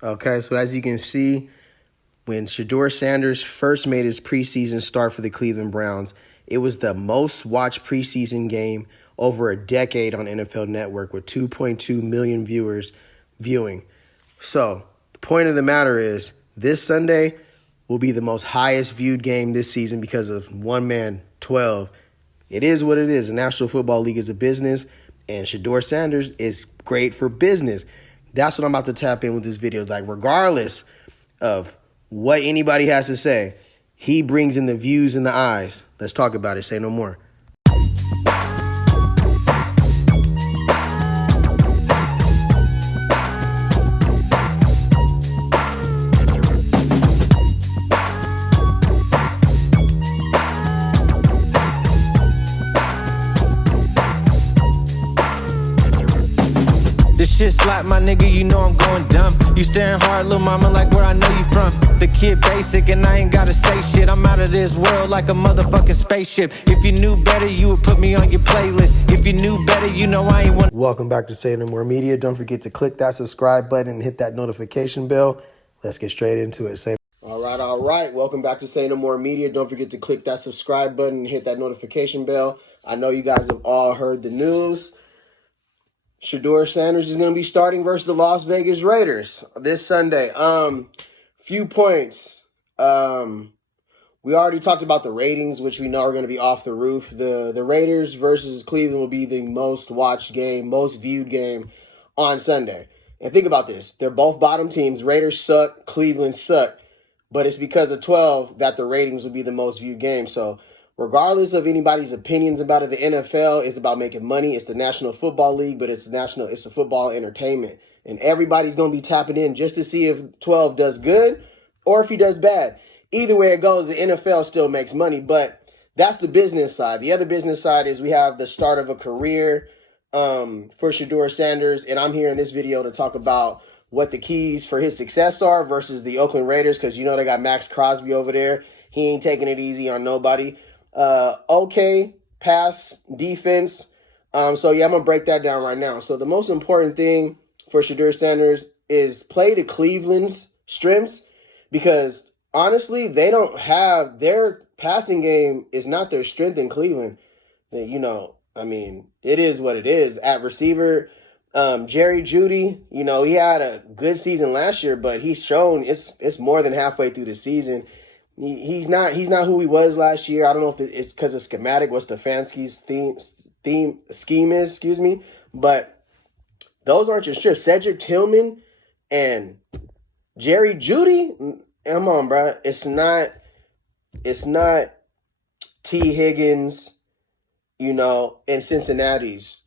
Okay, so as you can see, when Shedeur Sanders first made his preseason start for the Cleveland Browns, it was the most watched preseason game over a decade on NFL Network with 2.2 million viewers viewing. So the point of the matter is this Sunday will be the most highest viewed game this season because of one man, 12. It is what it is. The National Football League is a business, and Shedeur Sanders is great for business. That's what I'm about to tap in with this video. Like, regardless of what anybody has to say, he brings in the views and the eyes. Let's talk about it. Say no more. This shit slap, my nigga, you know I'm going dumb. You staring hard, little mama, like where I know you from. The kid basic and I ain't gotta say shit. I'm out of this world like a motherfucking spaceship. If you knew better, you would put me on your playlist. If you knew better, you know I ain't one. Welcome back to Say No More Media. Don't forget to click that subscribe button and hit that notification bell. Let's get straight into it. All right. Welcome back to Say No More Media. Don't forget to click that subscribe button and hit that notification bell. I know you guys have all heard the news. Shedeur Sanders is going to be starting versus the Las Vegas Raiders this Sunday. Few points. We already talked about the ratings, which we know are going to be off the roof. The Raiders versus Cleveland will be the most watched game, most viewed game on Sunday. And think about this. They're both bottom teams. Raiders suck. Cleveland suck. But it's because of 12 that the ratings will be the most viewed game. So regardless of anybody's opinions about it, the NFL is about making money. It's the National Football League, but it's a football entertainment. And everybody's going to be tapping in just to see if 12 does good or if he does bad. Either way it goes, the NFL still makes money, but that's the business side. The other business side is we have the start of a career for Shedeur Sanders, and I'm here in this video to talk about what the keys for his success are versus the Oakland Raiders, because you know they got Max Crosby over there. He ain't taking it easy on nobody. Okay, pass defense. So yeah, I'm gonna break that down right now. So the most important thing for Shedeur Sanders is play to Cleveland's strengths, because honestly, they don't have their passing game is not their strength in Cleveland. It is what it is. At receiver, Jerry Jeudy, he had a good season last year, but he's shown it's more than halfway through the season. He's not who he was last year. I don't know if it's because of schematic, what Stefanski's scheme is, excuse me. But those aren't your strengths. Cedric Tillman and Jerry Jeudy, come on, bro. It's not T. Higgins, and Cincinnati's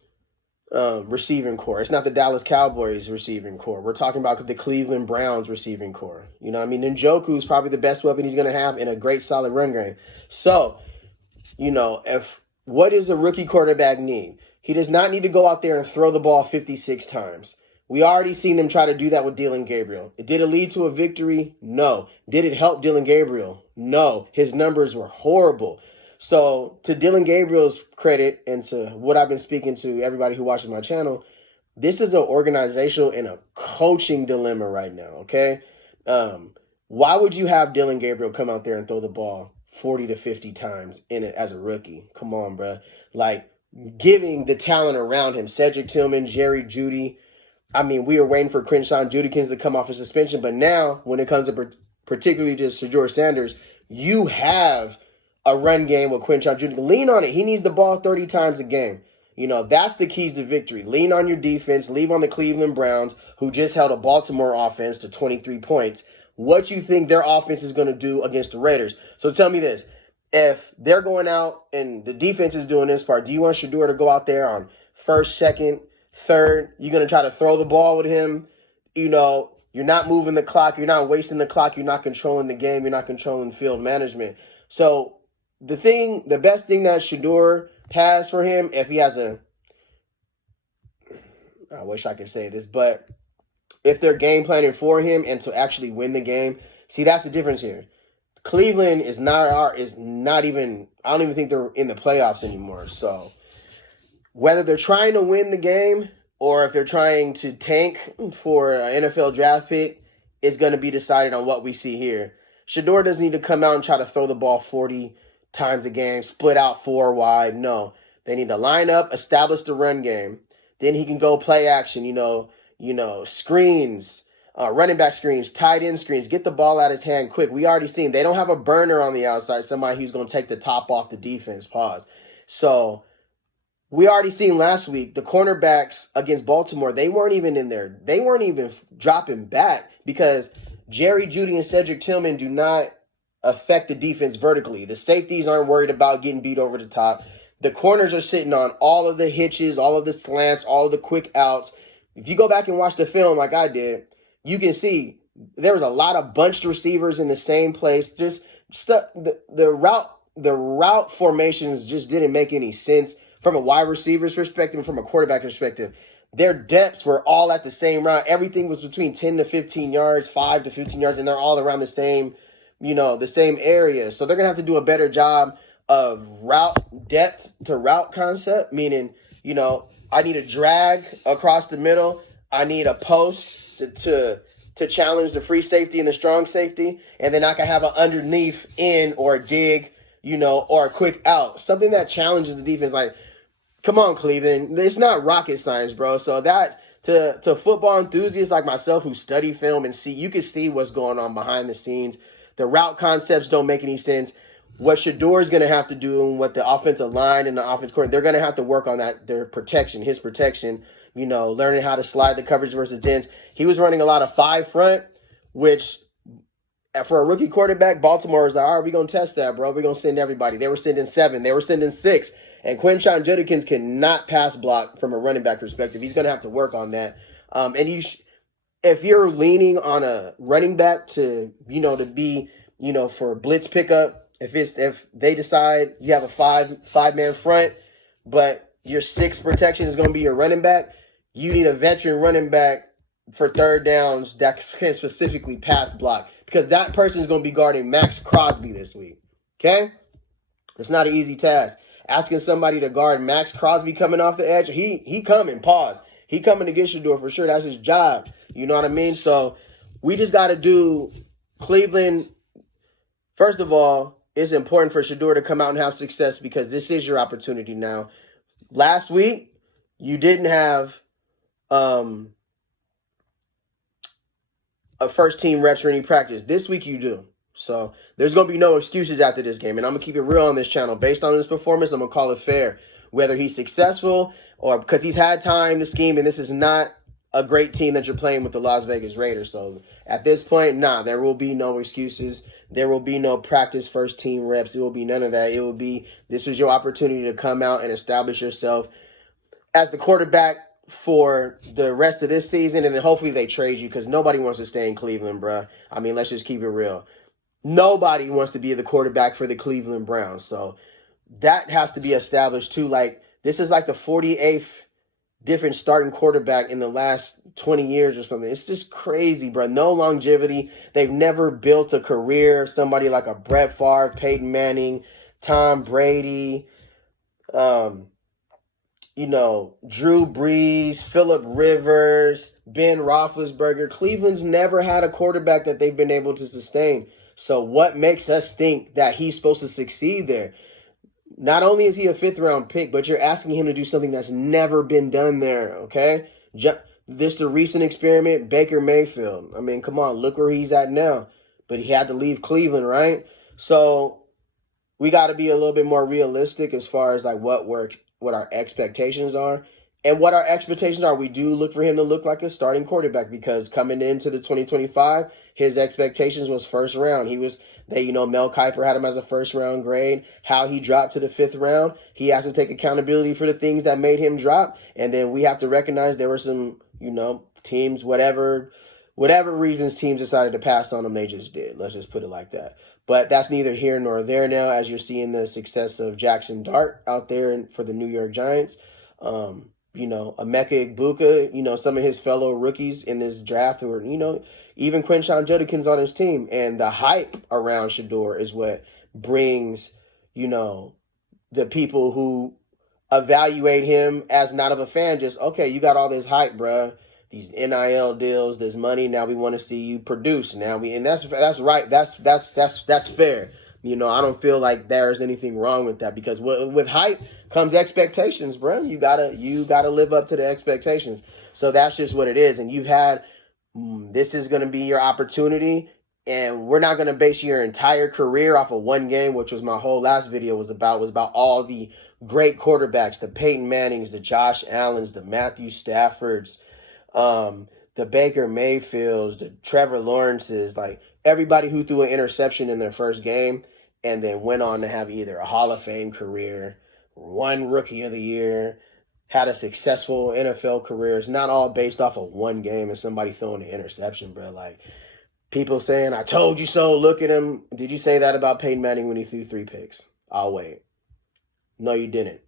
receiving core. It's not the Dallas Cowboys receiving core. We're talking about the Cleveland Browns receiving core. Njoku is probably the best weapon he's going to have in a great solid run game. So, what does a rookie quarterback need? He does not need to go out there and throw the ball 56 times. We already seen them try to do that with Dillon Gabriel. Did it lead to a victory? No. Did it help Dillon Gabriel? No. His numbers were horrible. So to Dillon Gabriel's credit, and to what I've been speaking to everybody who watches my channel, this is an organizational and a coaching dilemma right now, okay? Why would you have Dillon Gabriel come out there and throw the ball 40 to 50 times in it as a rookie? Come on, bro. Like, giving the talent around him, Cedric Tillman, Jerry Jeudy. We were waiting for Crenshaw Judikins to come off a suspension, but now when it comes to particularly just Shedeur Sanders, you have a run game with Crenshaw Judikins. Lean on it. He needs the ball 30 times a game. That's the keys to victory. Lean on your defense. Leave on the Cleveland Browns, who just held a Baltimore offense to 23 points. What you think their offense is going to do against the Raiders? So tell me this. If they're going out and the defense is doing this part, do you want Shedeur to go out there on first, second, third? You're going to try to throw the ball with him? You're not moving the clock. You're not wasting the clock. You're not controlling the game. You're not controlling field management. So the best thing that Shedeur has for him, if he has I wish I could say this, but if they're game planning for him and to actually win the game, see, that's the difference here. Cleveland is not even, I don't even think they're in the playoffs anymore. So whether they're trying to win the game or if they're trying to tank for an NFL draft pick, is going to be decided on what we see here. Shedeur doesn't need to come out and try to throw the ball 40 times a game, split out 4 wide. No, they need to line up, establish the run game. Then he can go play action, screens, running back screens, tight end screens, get the ball out of his hand quick. We already seen they don't have a burner on the outside, somebody who's going to take the top off the defense, pause. So we already seen last week the cornerbacks against Baltimore, they weren't even in there. They weren't even dropping back because Jerry Jeudy and Cedric Tillman do not affect the defense vertically. The safeties aren't worried about getting beat over the top. The corners are sitting on all of the hitches, all of the slants, all of the quick outs. If you go back and watch the film like I did, you can see there was a lot of bunched receivers in the same place. Just stuff. The route formations just didn't make any sense from a wide receiver's perspective and from a quarterback perspective. Their depths were all at the same route. Everything was between 10 to 15 yards, 5 to 15 yards, and they're all around the same area. So they're going to have to do a better job of route depth to route concept, meaning, I need a drag across the middle. I need a post to challenge the free safety and the strong safety. And then I can have an underneath in or a dig, or a quick out. Something that challenges the defense. Like, come on, Cleveland. It's not rocket science, bro. So that to football enthusiasts like myself who study film and you can see what's going on behind the scenes. The route concepts don't make any sense. What Shedeur is going to have to do and what the offensive line and the offense court, they're going to have to work on that, his protection, learning how to slide the coverage versus ends. He was running a lot of 5 front, which for a rookie quarterback, Baltimore was like, all right, we're going to test that, bro. We're going to send everybody. They were sending 7. They were sending 6. And Quinshon Judkins cannot pass block from a running back perspective. He's going to have to work on that. If you're leaning on a running back to be, for blitz pickup, if they decide you have a five-man front, but your 6th protection is going to be your running back, you need a veteran running back for third downs that can specifically pass block because that person is going to be guarding Max Crosby this week. Okay? It's not an easy task. Asking somebody to guard Max Crosby coming off the edge, he coming, pause. He coming to get Shedeur for sure. That's his job. You know what I mean? So we just got to do Cleveland. First of all, it's important for Shedeur to come out and have success because this is your opportunity now. Last week, you didn't have a first-team reps or any practice. This week, you do. So there's going to be no excuses after this game. And I'm going to keep it real on this channel. Based on his performance, I'm going to call it fair. Whether he's successful or because he's had time to scheme, and this is not a great team that you're playing with the Las Vegas Raiders. So at this point, there will be no excuses. There will be no practice first team reps. There will be none of that. It will be, this is your opportunity to come out and establish yourself as the quarterback for the rest of this season. And then hopefully they trade you because nobody wants to stay in Cleveland, bruh. I mean, let's just keep it real. Nobody wants to be the quarterback for the Cleveland Browns. So that has to be established too. Like, this is like the 48th different starting quarterback in the last 20 years or something. It's just crazy, bro. No longevity. They've never built a career. Somebody like a Brett Favre, Peyton Manning, Tom Brady, Drew Brees, Phillip Rivers, Ben Roethlisberger. Cleveland's never had a quarterback that they've been able to sustain. So what makes us think that he's supposed to succeed there? Not only is he a 5th-round pick, but you're asking him to do something that's never been done there, okay? This the recent experiment, Baker Mayfield. I mean, come on, look where he's at now. But he had to leave Cleveland, right? So we got to be a little bit more realistic as far as like what our expectations are. And what our expectations are, we do look for him to look like a starting quarterback because coming into the 2025, his expectations was 1st round. Mel Kiper had him as a 1st-round grade. How he dropped to the 5th round, he has to take accountability for the things that made him drop. And then we have to recognize there were some, teams, whatever reasons teams decided to pass on him, they just did. Let's just put it like that. But that's neither here nor there now as you're seeing the success of Jackson Dart out there for the New York Giants. Emeka Egbuka, some of his fellow rookies in this draft who are, even Quinshon Judkins on his team. And the hype around Shedeur is what brings, the people who evaluate him as not of a fan, just, okay, you got all this hype, bruh. these NIL deals, this money. Now we want to see you produce. And that's right. That's fair. You know, I don't feel like there's anything wrong with that, because with hype comes expectations, bro. You gotta live up to the expectations. So that's just what it is. And this is going to be your opportunity. And we're not going to base your entire career off of one game, which was my whole last video was about all the great quarterbacks, the Peyton Mannings, the Josh Allens, the Matthew Staffords, the Baker Mayfields, the Trevor Lawrences, like everybody who threw an interception in their first game and then went on to have either a Hall of Fame career, won Rookie of the Year, had a successful NFL career. It's not all based off of one game and somebody throwing an interception, bro. Like, people saying, I told you so, look at him. Did you say that about Peyton Manning when he threw 3 picks? I'll wait. No, you didn't.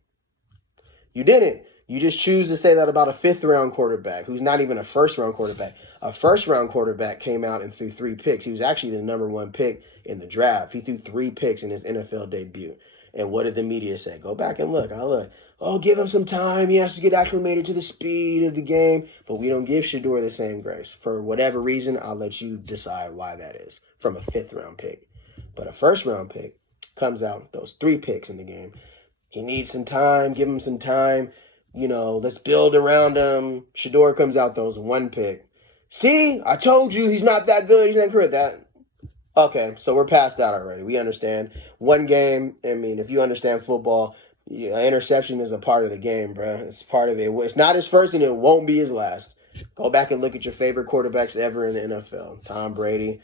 You didn't. You just choose to say that about a 5th-round quarterback who's not even a 1st-round quarterback. A 1st-round quarterback came out and threw 3 picks. He was actually the number 1 pick in the draft. He threw 3 picks in his NFL debut. And what did the media say? Go back and look. I look. Oh, give him some time. He has to get acclimated to the speed of the game. But we don't give Shedeur the same grace. For whatever reason, I'll let you decide why that is from a 5th-round pick. But a 1st-round pick comes out, those 3 picks in the game. He needs some time. Give him some time. You know, let's build around him. Shedeur comes out, those 1 pick. See, I told you he's not that good. He's not good at that. Okay, so we're past that already. We understand. 1 game, I mean, if you understand football, interception is a part of the game, bro. It's part of it. It's not his first and it won't be his last. Go back and look at your favorite quarterbacks ever in the NFL. Tom Brady,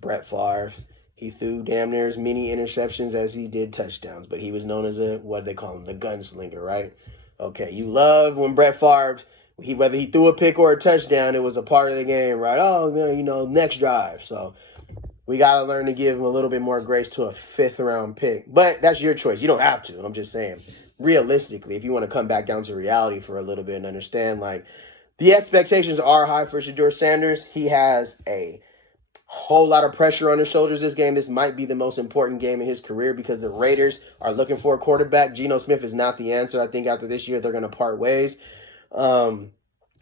Brett Favre. He threw damn near as many interceptions as he did touchdowns, but he was known as what do they call him? The gunslinger, right? Okay, you love when Brett Favre, whether he threw a pick or a touchdown, it was a part of the game, right? Oh, you know, next drive. So we got to learn to give him a little bit more grace to a 5th-round pick. But that's your choice. You don't have to. I'm just saying, realistically, if you want to come back down to reality for a little bit and understand, like, the expectations are high for Shedeur Sanders. He has a whole lot of pressure on his shoulders this game. This might be the most important game in his career because the Raiders are looking for a quarterback. Geno Smith is not the answer. I think after this year, they're going to part ways. The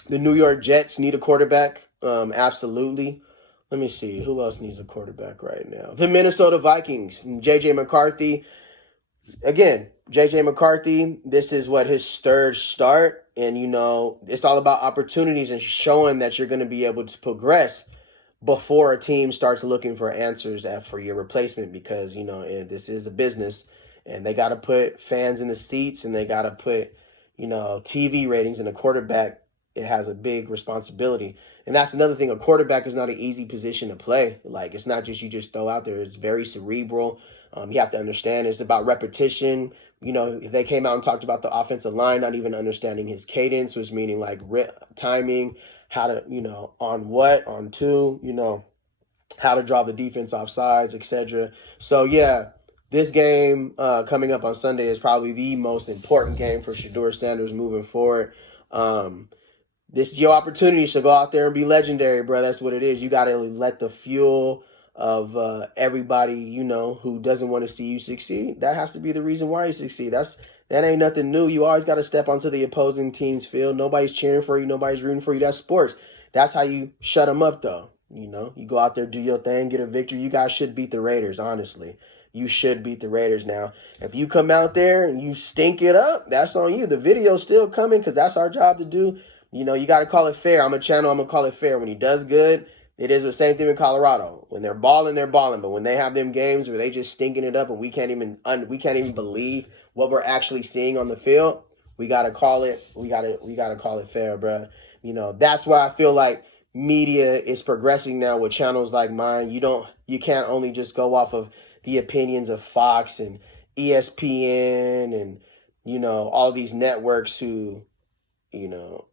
New York Jets need a quarterback. Absolutely. Let me see. Who else needs a quarterback right now? The Minnesota Vikings. J.J. McCarthy. Again, J.J. McCarthy, this is what his 3rd start. And, you know, it's all about opportunities and showing that you're going to be able to progress before a team starts looking for answers for your replacement, because, you know, this is a business and they got to put fans in the seats and they got to put, you know, TV ratings, and a quarterback, it has a big responsibility. And that's another thing. A quarterback is not an easy position to play. Like, it's not just you just throw out there. It's very cerebral. You have to understand it's about repetition. You know, they came out and talked about the offensive line, not even understanding his cadence, which meaning like timing, how to, you know, on 2, you know, how to draw the defense off sides, etc. So, yeah, this game coming up on Sunday is probably the most important game for Shedeur Sanders moving forward. This is your opportunity to go out there and be legendary, bro. That's what it is. You got to let the fuel of everybody, you know, who doesn't want to see you succeed. That has to be the reason why you succeed. That ain't nothing new. You always got to step onto the opposing team's field. Nobody's cheering for you. Nobody's rooting for you. That's sports. That's how you shut them up, though. You know, you go out there, do your thing, get a victory. You guys should beat the Raiders, honestly. You should beat the Raiders now. If you come out there and you stink it up, that's on you. The video's still coming because that's our job to do. You know, you got to call it fair. I'm a channel. I'm going to call it fair. When he does good, it is the same thing in Colorado. When they're balling, they're balling. But when they have them games where they just stinking it up and we can't even believe what we're actually seeing on the field, we got to call it. We got to call it fair, bro. You know, that's why I feel like media is progressing now with channels like mine. You can't only just go off of the opinions of Fox and ESPN and, you know, all these networks who, you know,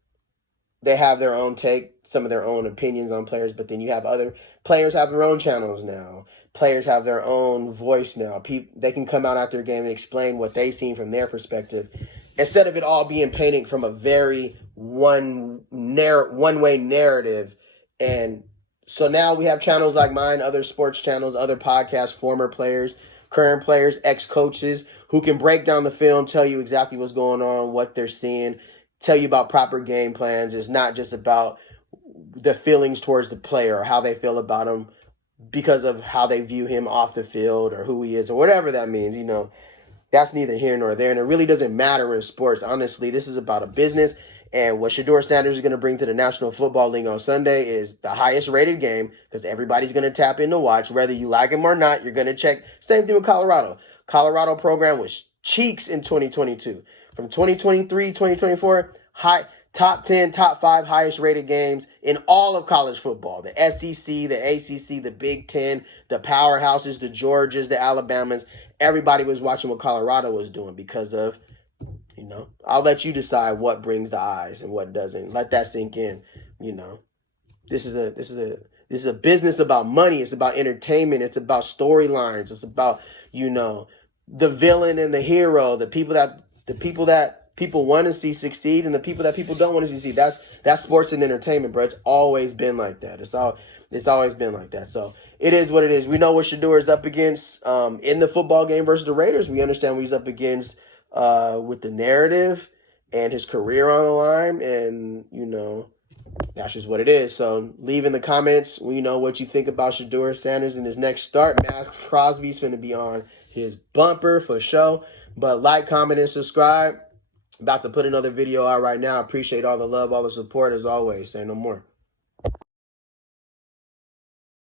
they have their own take, some of their own opinions on players, but then you have other players have their own channels now. Players have their own voice now. They can come out after a game and explain what they seen from their perspective, instead of it all being painted from a very one-way narrative. And so now we have channels like mine, other sports channels, other podcasts, former players, current players, ex-coaches, who can break down the film, tell you exactly what's going on, what they're seeing, tell you about proper game plans. It's not just about the feelings towards the player or how they feel about him because of how they view him off the field or who he is or whatever that means. That's neither here nor there, and it really doesn't matter in sports. Honestly, this is about a business, and what Shedeur Sanders is going to bring to the National Football League on Sunday is the highest rated game because everybody's going to tap in to watch. Whether you like him or not, you're going to check. Same thing with Colorado. Colorado program was cheeks in 2022. From 2023, 2024, top 10, top 5 highest rated games in all of college football. The SEC, the ACC, the Big Ten, the powerhouses, the Georgias, the Alabamas. Everybody was watching what Colorado was doing because of, I'll let you decide what brings the eyes and what doesn't. Let that sink in. This is a business about money. It's about entertainment. It's about storylines. It's about, the villain and the hero, the people that people want to see succeed and the people that people don't want to see succeed. That's sports and entertainment, bro. It's always been like that. It's always been like that. So it is what it is. We know what Shedeur is up against in the football game versus the Raiders. We understand what he's up against with the narrative and his career on the line. And, that's just what it is. So leave in the comments, what you think about Shedeur Sanders in his next start. Max Crosby's going to be on his bumper for show. But like, comment, and subscribe. About to put another video out right now. Appreciate all the love, all the support as always. Say no more.